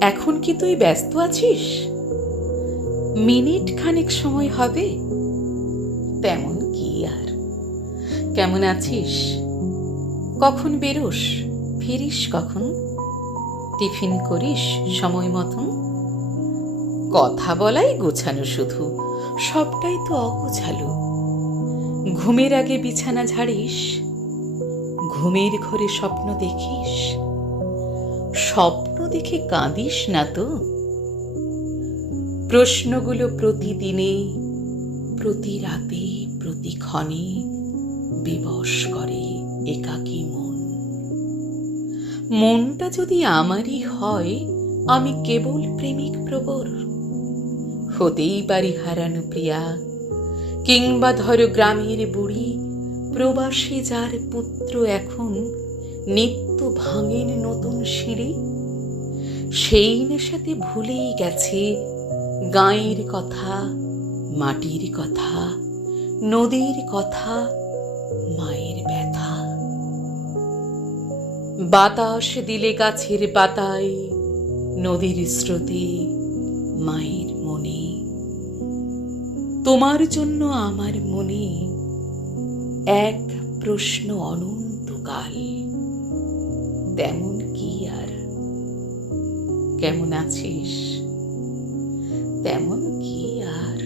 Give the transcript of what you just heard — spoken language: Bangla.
এখন কি তুই ব্যস্ত আছিস? মিনিট খানেক সময় হবে? তেমন কি আর? কেমন আছিস? কখন বেরোস? ফিরিস কখন? টিফিন করিস সময় মতন? কথা বলাই গোছানো শুধু, সবটাই তো অগোছালো। ঘুমের আগে বিছানা ঝাড়িস, ঘুমের ঘরে স্বপ্ন দেখিস। স্বপ্ন দেখে কাঁদিস না তো। প্রশ্নগুলো প্রতিদিনে প্রতি রাতে প্রতিক্ষণে বিবশ করে একাকী মন। মনটা যদি আমারই হয়, আমি কেবল প্রেমিক প্রবর। হতেই পারি হারানো প্রিয়া, কিংবা ধরো গ্রামের বুড়ি, প্রবাসী যার পুত্র এখন নিত্য ভাঙেন নতুন সেই নেশাতে ভুলেই গেছে গাঁয়ের কথা, মাটির কথা, নদীর কথা, মায়ের ব্যথা। বাতাস দিলে গাছের পাতায়, নদীর স্রোতে মায়ের মনে। তোমার জন্য আমার মনে এক প্রশ্ন অনন্তকাল। তেমন কেমন আছিস? তেমন কি আর?